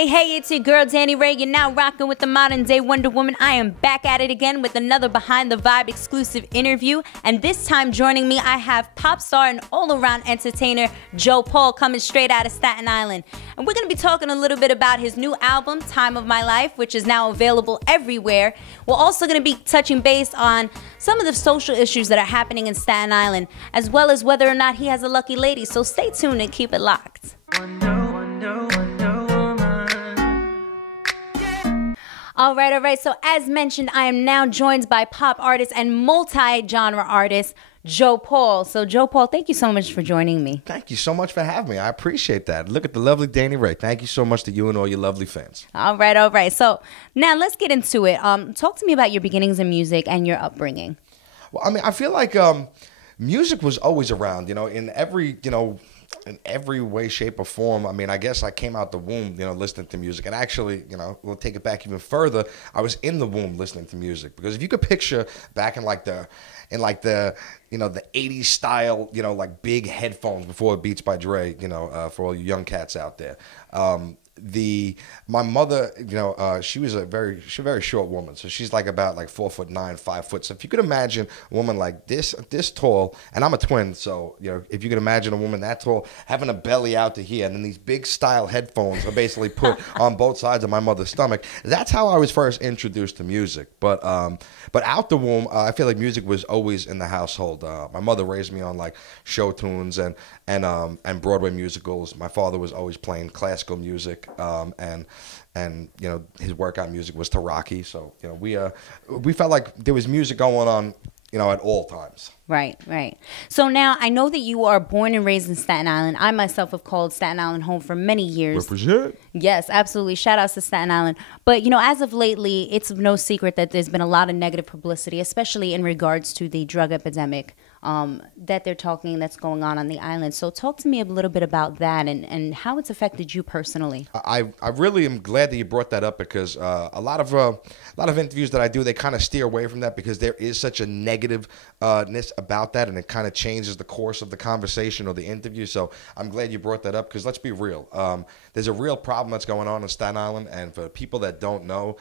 Hey, it's your girl Daniree. You're now rocking with the modern day Wonder Woman. I am back at it again with another Behind the Vibe exclusive interview. And this time joining me, I have pop star and all-around entertainer JoPauL coming straight out of Staten Island. And we're going to be talking a little bit about his new album, Time of My Life, which is now available everywhere. We're also going to be touching base on some of the social issues that are happening in Staten Island, as well as whether or not he has a lucky lady. So stay tuned and keep it locked. All right. So as mentioned, I am now joined by pop artist and multi-genre artist JoPauL. So JoPauL, thank you so much for joining me. Thank you so much for having me. I appreciate that. Look at the lovely Daniree. Thank you so much to you and all your lovely fans. All right. So now let's get into it. Talk to me about your beginnings in music and your upbringing. Well, I mean, I feel like music was always around, in every way, shape, or form. I mean, I guess I came out the womb, listening to music. And actually, we'll take it back even further. I was in the womb listening to music, because if you could picture back in the 80s style, like big headphones before Beats by Dre, for all you young cats out there. My mother, she was a very short woman, so she's about 4'9", 5 foot. So if you could imagine a woman like this tall, and I'm a twin, so if you could imagine a woman that tall having a belly out to here, and then these big style headphones are basically put on both sides of my mother's stomach. That's how I was first introduced to music. But out the womb, I feel like music was always in the household. My mother raised me on show tunes and Broadway musicals. My father was always playing classical music. And his workout music was to Rocky. So we felt like there was music going on at all times. Right. So now I know that you are born and raised in Staten Island. I myself have called Staten Island home for many years. Represent. Yes, absolutely. Shout outs to Staten Island. But as of lately, it's no secret that there's been a lot of negative publicity, especially in regards to the drug epidemic that they're talking that's going on the island. So talk to me a little bit about that and how it's affected you personally. I really am glad that you brought that up, because a lot of interviews that I do, they kind of steer away from that, because there is such a negativeness about that, and it kind of changes the course of the conversation or the interview. So I'm glad you brought that up, because let's be real. There's a real problem that's going on in Staten Island, and for people that don't know,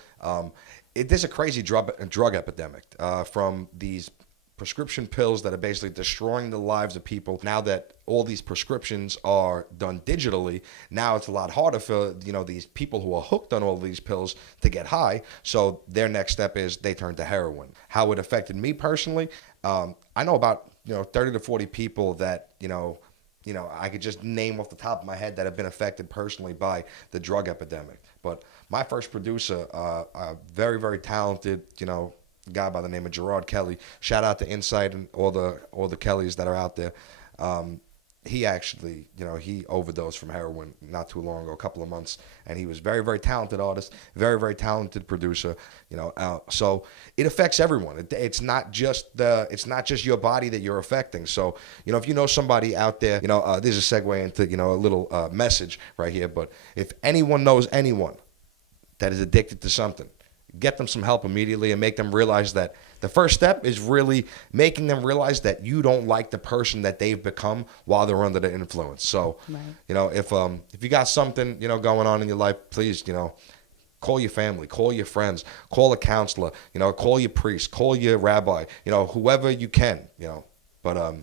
there's a crazy drug epidemic from these prescription pills that are basically destroying the lives of people. Now that all these prescriptions are done digitally, now it's a lot harder for these people who are hooked on all these pills to get high. So their next step is they turn to heroin. How it affected me personally, I know about 30 to 40 people that I could just name off the top of my head that have been affected personally by the drug epidemic. But my first producer, a very, very talented guy by the name of Gerard Kelly. Shout out to Insight and all the Kellys that are out there. He actually, he overdosed from heroin not too long ago, a couple of months, and he was very, very talented artist, very, very talented producer. So it affects everyone. It's not just your body that you're affecting. So if you know somebody out there, there's a segue into a little message right here. But if anyone knows anyone that is addicted to something, get them some help immediately and make them realize that the first step is really making them realize that you don't like the person that they've become while they're under the influence. So, right. If you got something, going on in your life, please, call your family, call your friends, call a counselor, call your priest, call your rabbi, whoever you can, but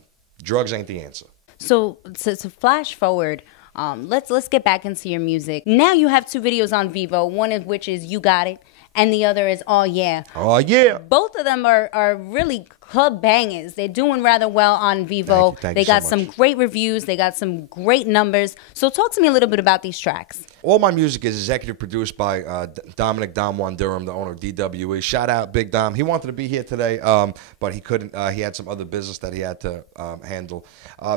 drugs ain't the answer. So to flash forward, let's get back into your music. Now you have 2 videos on Vivo, one of which is You Got It, and the other is Oh Yeah. Oh Yeah. Both of them are really club bangers. They're doing rather well on Vivo. Thank they you so got much. some great reviews. They got some great numbers. So talk to me a little bit about these tracks. All my music is executive produced by Dominic Dom Juan Durham, the owner of DWE. Shout out Big Dom. He wanted to be here today, but he couldn't. He had some other business that he had to handle.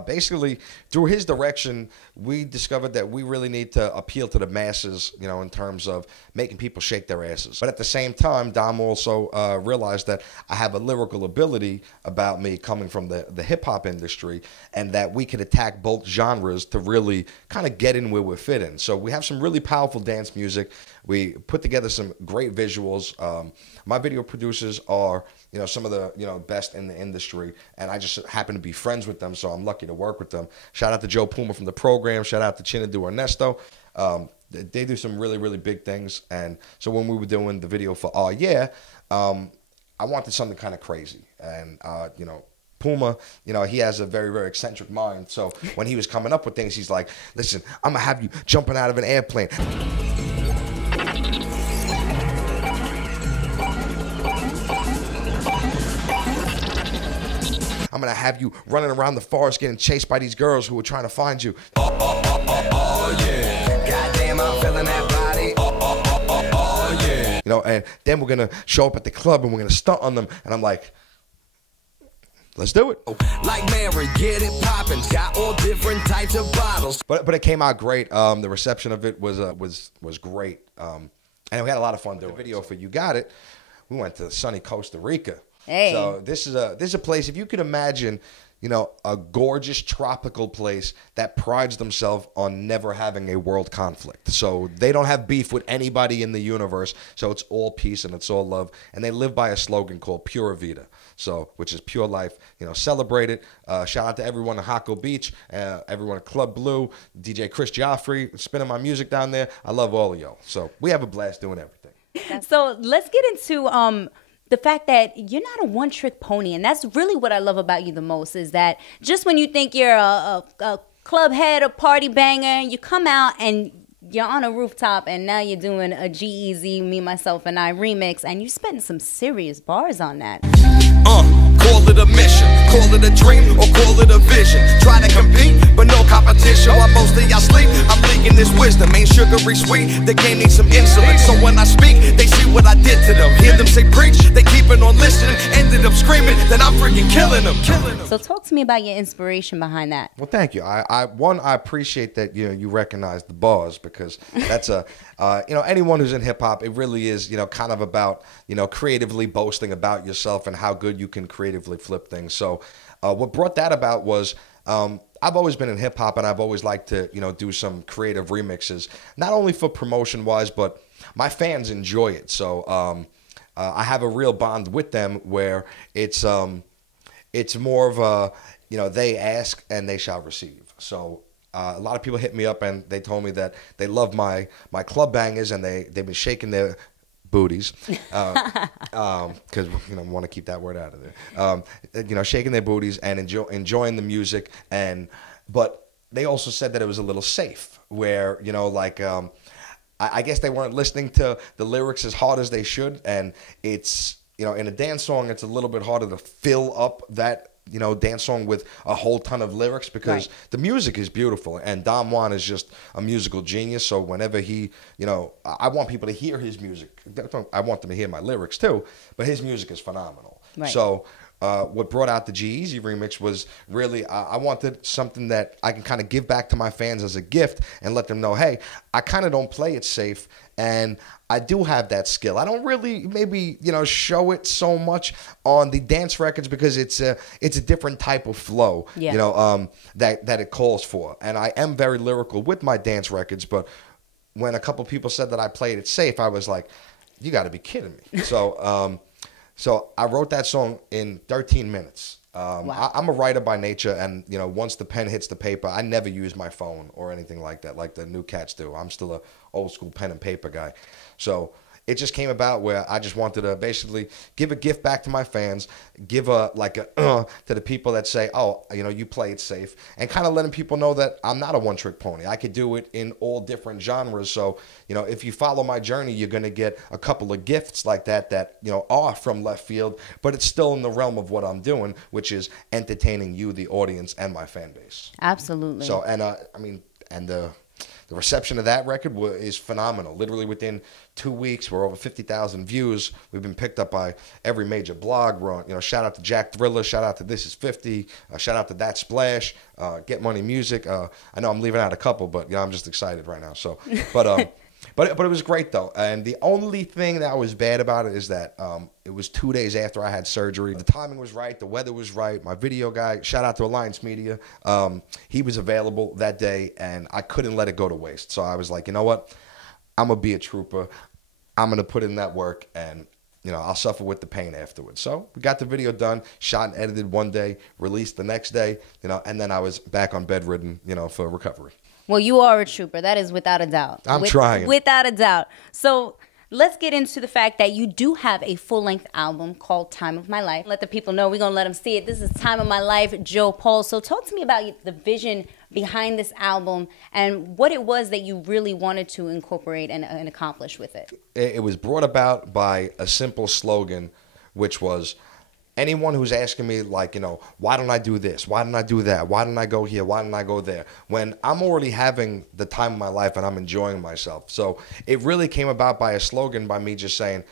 Basically, through his direction, we discovered that we really need to appeal to the masses, in terms of making people shake their asses. But at the same time, Dom also realized that I have a lyrical ability about me coming from the hip-hop industry, and that we could attack both genres to really kind of get in where we're fitting. So we have some really powerful dance music. We put together some great visuals. My video producers are some of the best in the industry, and I just happen to be friends with them, so I'm lucky to work with them. Shout out to Joe Puma from the program. Shout out to Chinadu Ernesto. They do some really, really big things. And so when we were doing the video for Oh Yeah, I wanted something kind of crazy. And, you know, Puma, you know, he has a very, very eccentric mind. So when he was coming up with things, he's like, listen, I'm going to have you jumping out of an airplane. I'm going to have you running around the forest getting chased by these girls who are trying to find you. Oh, yeah. Goddamn, I'm feeling that body. Oh, yeah. You know, and then we're going to show up at the club and we're going to stunt on them. And I'm like, let's do it. Like Mary, get it poppin'. Got all different types of bottles. But it came out great. The reception of it was great. And we had a lot of fun doing the video for You Got It. We went to sunny Costa Rica. Hey. So this is a place, if you could imagine, you know, a gorgeous tropical place that prides themselves on never having a world conflict. So they don't have beef with anybody in the universe. So it's all peace and it's all love. And they live by a slogan called Pura Vida. So, which is pure life, you know, celebrate it. Shout out to everyone at Hako Beach, everyone at Club Blue, DJ Chris Joffrey, spinning my music down there. I love all of y'all. So we have a blast doing everything. So let's get into the fact that you're not a one-trick pony, and that's really what I love about you the most, is that just when you think you're a club head, a party banger, you come out and you're on a rooftop, and now you're doing a G-Eazy, Me, Myself, and I remix, and you're spitting some serious bars on that. Call it a mission, call it a dream, or call it a vision. Try to compete, but no competition. While most of y'all sleep, I'm leaking this wisdom. Ain't sugary sweet, the game needs some insulin. So when I speak, they see what I did to them. Hear them say preach, they keeping on listening. Ended up screaming, then I'm freaking killing them. So talk to me about your inspiration behind that. Well, thank you. I appreciate that you recognize the bars, because that's a you know, anyone who's in hip hop, it really is, you know, kind of about, you know, creatively boasting about yourself and how good you can creatively flip things. So what brought that about was I've always been in hip hop, and I've always liked to, you know, do some creative remixes, not only for promotion wise, but my fans enjoy it. So I have a real bond with them where it's more of a, you know, they ask and they shall receive. So a lot of people hit me up and they told me that they love my club bangers, and they've been shaking their booties, because you know, want to keep that word out of there. You know, shaking their booties and enjoying the music, but they also said that it was a little safe, where, you know, like I guess they weren't listening to the lyrics as hard as they should, and it's, you know, in a dance song, it's a little bit harder to fill up that, you know, dance song with a whole ton of lyrics, because right. The music is beautiful, and Don Juan is just a musical genius. So whenever he, you know, I want people to hear his music. I want them to hear my lyrics too, but his music is phenomenal. Right. So what brought out the G-Eazy remix was really, I wanted something that I can kind of give back to my fans as a gift and let them know, hey, I kind of don't play it safe, and I do have that skill. I don't really maybe, you know, show it so much on the dance records, because it's a different type of flow, yeah. You know, that it calls for. And I am very lyrical with my dance records, but when a couple people said that I played it safe, I was like, you got to be kidding me. So I wrote that song in 13 minutes. Wow. I'm a writer by nature, and, you know, once the pen hits the paper, I never use my phone or anything like that, like the new cats do. I'm still a old school pen and paper guy. So it just came about where I just wanted to basically give a gift back to my fans, give a to the people that say, oh, you know, you play it safe, and kind of letting people know that I'm not a one-trick pony. I could do it in all different genres. So, you know, if you follow my journey, you're going to get a couple of gifts like that, you know, are from left field, but it's still in the realm of what I'm doing, which is entertaining you, the audience, and my fan base. Absolutely. So, and I mean, and the reception of that record is phenomenal. Literally within 2 weeks, we're over 50,000 views. We've been picked up by every major blog. We're on, you know, shout out to Jack Thriller, shout out to This Is 50, shout out to That Splash, Get Money Music. I know I'm leaving out a couple, but yeah, I'm just excited right now. So, but it was great though. And the only thing that was bad about it is that it was 2 days after I had surgery. The timing was right, the weather was right. My video guy, shout out to Alliance Media, he was available that day, and I couldn't let it go to waste. So I was like, you know what? I'm gonna be a trooper. I'm gonna put in that work, and, you know, I'll suffer with the pain afterwards. So we got the video done, shot and edited one day, released the next day, you know, and then I was back on bedridden, you know, for recovery. Well, you are a trooper. That is without a doubt. I'm trying. Without a doubt. So let's get into the fact that you do have a full-length album called Time of My Life. Let the people know. We're going to let them see it. This is Time of My Life, JoPauL. So talk to me about the vision behind this album and what it was that you really wanted to incorporate and accomplish with it. It was brought about by a simple slogan, which was, anyone who's asking me, like, you know, why don't I do this? Why don't I do that? Why don't I go here? Why don't I go there? When I'm already having the time of my life and I'm enjoying myself. So it really came about by a slogan, by me just saying,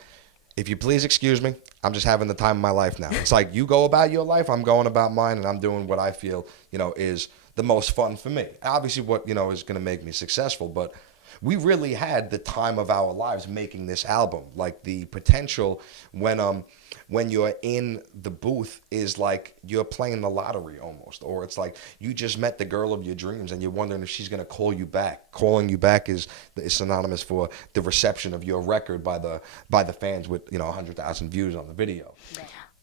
if you please excuse me, I'm just having the time of my life now. It's like, you go about your life, I'm going about mine, and I'm doing what I feel, you know, is the most fun for me. Obviously what, you know, is going to make me successful, but we really had the time of our lives making this album. Like, the potential when you're in the booth is like you're playing the lottery almost, or it's like you just met the girl of your dreams and you're wondering if she's going to call you back. Calling you back is synonymous for the reception of your record by the fans with, you know, 100,000 views on the video.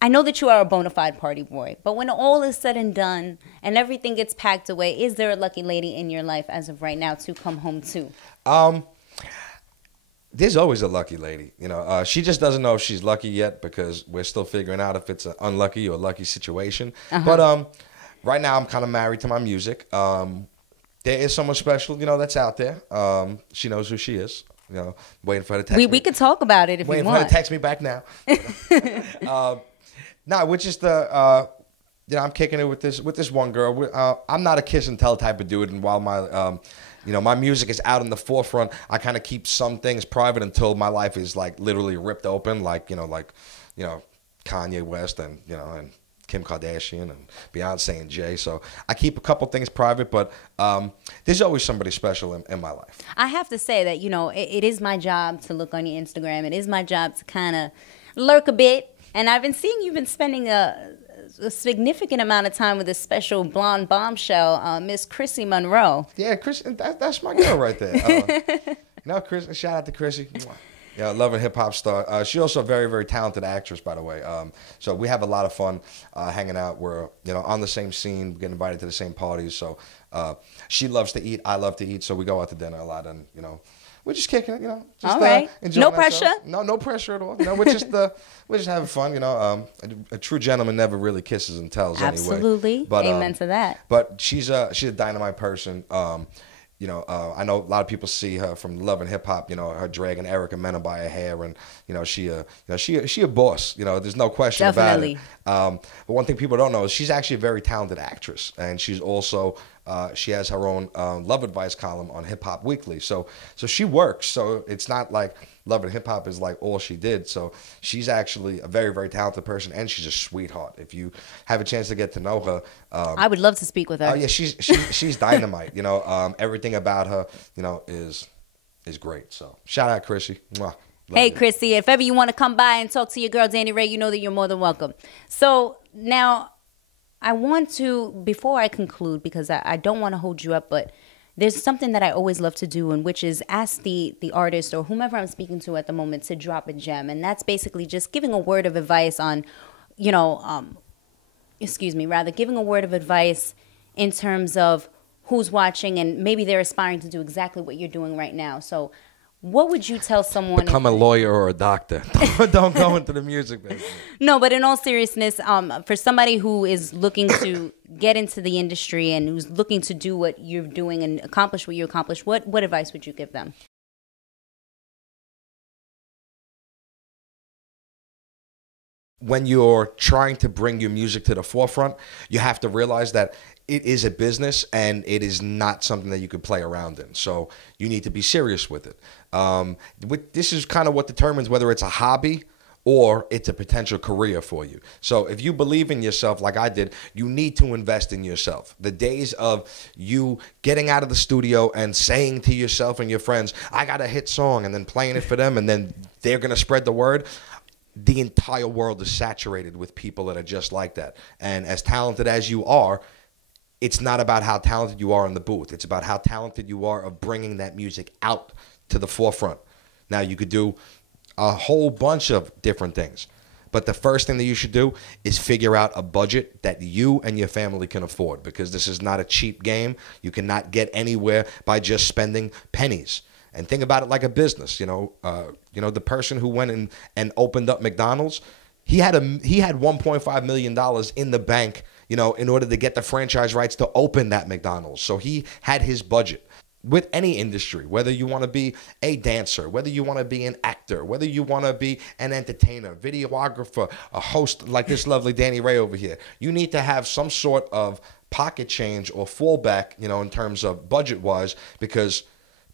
I know that you are a bona fide party boy, but when all is said and done and everything gets packed away, is there a lucky lady in your life as of right now to come home to? There's always a lucky lady, you know. She just doesn't know if she's lucky yet because we're still figuring out if it's an unlucky or lucky situation. But right now I'm kind of married to my music. There is someone special, you know, that's out there. She knows who she is. You know, waiting for her to text me. We could talk about it if you want. Waiting for her to text me back now. No, which is the, you know, I'm kicking it with this one girl. I'm not a kiss and tell type of dude, and while my, you know, my music is out in the forefront, I kind of keep some things private until my life is like literally ripped open, like Kanye West and, you know, and Kim Kardashian and Beyonce and Jay. So I keep a couple things private, but there's always somebody special in my life. I have to say that, you know, it is my job to look on your Instagram. It is my job to kind of lurk a bit. And I've been seeing you've been spending a significant amount of time with this special blonde bombshell, Miss Chrissy Monroe. Yeah, Chris, that's my girl right there. You know, Chris, shout out to Chrissy. Yeah, love and hip hop star. She's also a very, very talented actress, by the way. So we have a lot of fun hanging out. We're, you know, on the same scene, we get invited to the same parties. So she loves to eat, I love to eat, so we go out to dinner a lot, and, you know, we're just kicking it, you know. Just, all right. No pressure? No pressure at all. No, we're just having fun, you know. A true gentleman never really kisses and tells anyway. Absolutely. But, amen to that. But she's a dynamite person. You know, I know a lot of people see her from Love and Hip Hop, you know, her dragging Erica Mena by her hair, and, you know, she a boss, you know, there's no question Definitely. about it. But one thing people don't know is she's actually a very talented actress, and she's also, she has her own love advice column on Hip Hop Weekly. So she works. So it's not like Love and Hip Hop is like all she did. So she's actually a very, very talented person, and she's a sweetheart. If you have a chance to get to know her, I would love to speak with her. Oh yeah, she's dynamite. You know, everything about her, you know, is great. So shout out Chrissy. Mwah. Hey, Chrissy, if ever you want to come by and talk to your girl Daniree, you know that you're more than welcome. So now, I want to, before I conclude, because I don't want to hold you up, but there's something that I always love to do, and which is ask the artist or whomever I'm speaking to at the moment to drop a gem. And that's basically just giving a word of advice on, you know, giving a word of advice in terms of who's watching, and maybe they're aspiring to do exactly what you're doing right now. So what would you tell someone? Become a lawyer or a doctor. Don't go into the music business. No, but in all seriousness, for somebody who is looking to get into the industry and who's looking to do what you're doing and accomplish what you accomplish, what advice would you give them? When you're trying to bring your music to the forefront, you have to realize that it is a business and it is not something that you could play around in. So you need to be serious with it. This is kind of what determines whether it's a hobby or it's a potential career for you. So if you believe in yourself like I did, you need to invest in yourself. The days of you getting out of the studio and saying to yourself and your friends, I got a hit song, and then playing it for them, and then they're going to spread the word. The entire world is saturated with people that are just like that. And as talented as you are, it's not about how talented you are in the booth. It's about how talented you are of bringing that music out to the forefront. Now, you could do a whole bunch of different things, But the first thing that you should do is figure out a budget that you and your family can afford, because this is not a cheap game. You cannot get anywhere by just spending pennies. And think about it like a business. The person who went and opened up McDonald's, he had $1.5 million in the bank, in order to get the franchise rights to open that McDonald's. So he had his budget. With any industry, whether you want to be a dancer, whether you want to be an actor, whether you want to be an entertainer, videographer, a host like this lovely Daniree over here, you need to have some sort of pocket change or fallback, in terms of budget-wise, because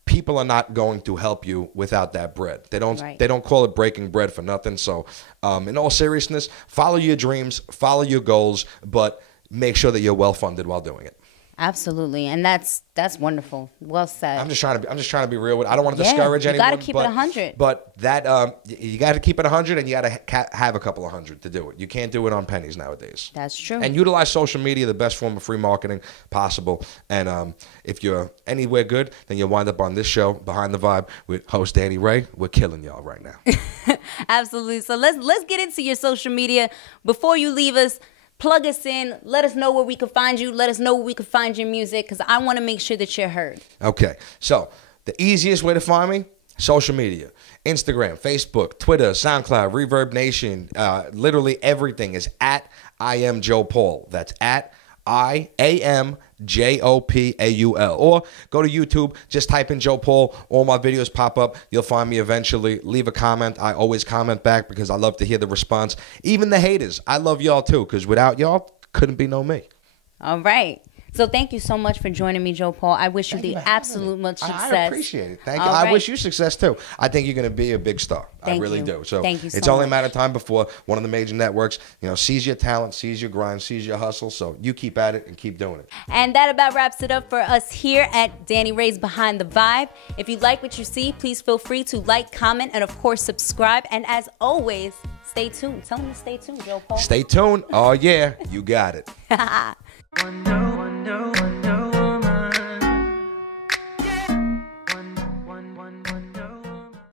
people are not going to help you without that bread. They don't call it breaking bread for nothing. So in all seriousness, follow your dreams, follow your goals, but make sure that you're well-funded while doing it. Absolutely, and that's wonderful. Well said. I'm just trying to be real with it. I don't want to discourage anyone. You got to keep it 100. But that you got to keep it 100, and you got to have a couple of hundred to do it. You can't do it on pennies nowadays. That's true. And utilize social media, the best form of free marketing possible. And if you're anywhere good, then you'll wind up on this show, Behind the Vibe, with host Daniree. We're killing y'all right now. Absolutely. So let's get into your social media before you leave us. Plug us in. Let us know where we can find you. Let us know where we can find your music, because I want to make sure that you're heard. Okay. So the easiest way to find me, social media. Instagram, Facebook, Twitter, Soundcloud, Reverb Nation. Literally everything is at I am JoPauL. That's at IAM JoPauL. Or go to YouTube, just type in JoPauL. All my videos pop up. You'll find me eventually. Leave a comment. I always comment back because I love to hear the response. Even the haters, I love y'all too, because without y'all, couldn't be no me. All right. So thank you so much for joining me, JoPauL. I wish you the absolute much success. I appreciate it. Thank you. I wish you success too. I think you're going to be a big star. I really do. So thank you so much. It's only a matter of time before one of the major networks, sees your talent, sees your grind, sees your hustle. So you keep at it and keep doing it. And that about wraps it up for us here at Daniree's Behind the Vibe. If you like what you see, please feel free to like, comment, and of course subscribe. And as always, stay tuned. Tell them to stay tuned, JoPauL. Stay tuned. Oh yeah, you got it.